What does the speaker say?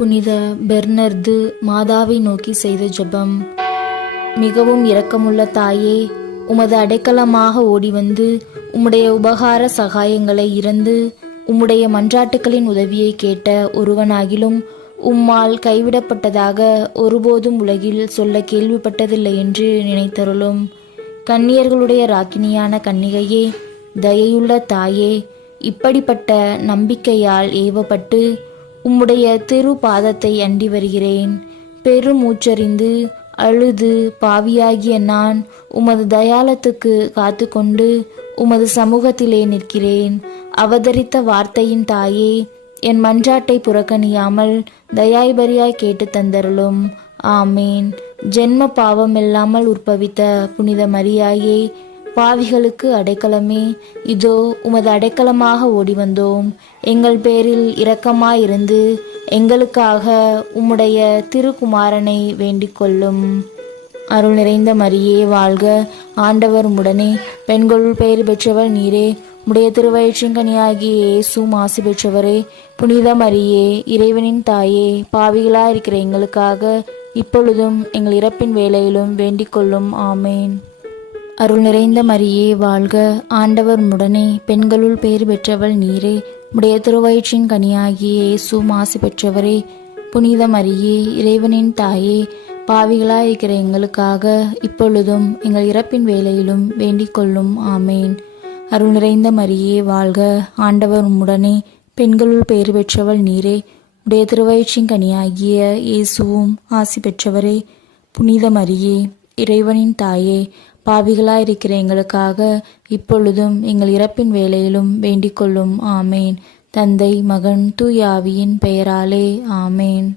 புனித பெர்னர்து மாதாவை நோக்கி செய்த ஜெபம். மிகவும் இரக்கமுள்ள தாயே, உமது அடைக்கலமாக ஓடிவந்து உம்முடைய உபகார சகாயங்களை இறந்து உம்முடைய மன்றாட்டுக்களின் உதவியை கேட்ட ஒருவனாகிலும் உம்மால் கைவிடப்பட்டதாக ஒருபோதும் உலகில் சொல்ல கேள்விப்பட்டதில்லை என்று நினைத்தருளும். கன்னியர்களுடைய ராக்கினியான கன்னிகையே, தயையுள்ள தாயே, இப்படிப்பட்ட நம்பிக்கையால் ஏவப்பட்டு உம்முடைய திரு பாதத்தை அண்டி வருகிறேன். பெருமூச்சறிந்து அழுது பாவியாகிய நான் உமது தயாளத்துக்கு காத்து கொண்டு உமது சமூகத்திலே நிற்கிறேன். அவதரித்த வார்த்தையின் தாயே, என் மன்றாட்டை புறக்கணியாமல் தயாய்பரியாய் கேட்டு தந்தருளும். ஆமேன். ஜென்ம பாவம் இல்லாமல் உற்பவித்த புனித மரியாயே, பாவிகளுக்கு அடைக்கலமே, இதோ உமது அடைக்கலமாக ஓடி வந்தோம். எங்கள் பேரில் இரக்கமாயிருந்து எங்களுக்காக உம்முடைய திருக்குமாரனை வேண்டிக் கொள்ளும். அருள் நிறைந்த மரியே வாழ்க, ஆண்டவர் உம்முடனே, பெண்களுள் பெயர் பெற்றவள் நீரே, உடைய திருவயிற்றின் கனியாகிய இயேசுவும் ஆசி பெற்றவரே. புனித மரியே, இறைவனின் தாயே, பாவிகளாயிருக்கிற எங்களுக்காக இப்பொழுதும் எங்கள் இறப்பின் வேளையிலும் வேண்டிக் கொள்ளும். ஆமேன். அருள் நிறைந்த மரியே வாழ்க, ஆண்டவர் உம்முடனே, பெண்களுள் பேறு பெற்றவள் நீரே, உடைய திருவயிற்றின் கனியாகிய இயேசுவும் ஆசி பெற்றவரே. புனித மரியே, இறைவனின் தாயே, பாவிகளாயிருக்கிற எங்களுக்காக இப்பொழுதும் எங்கள் இறப்பின் வேளையிலும் வேண்டிக் கொள்ளும். ஆமேன். அருள் நிறைந்த மரியே வாழ்க, ஆண்டவர் உம்முடனே, பெண்களுள் பேறு பெற்றவள் நீரே, உடைய திருவயிற்றின் கனியாகிய இயேசுவும் ஆசி பெற்றவரே. புனித மரியே, இறைவனின் தாயே, பாவிகளாயிருக்கிற எங்களுக்காக இப்பொழுதும் எங்கள் இறப்பின் வேளையிலும் வேண்டிக் கொள்ளும். ஆமேன். தந்தை, மகன், தூய ஆவியின் பெயராலே. ஆமேன்.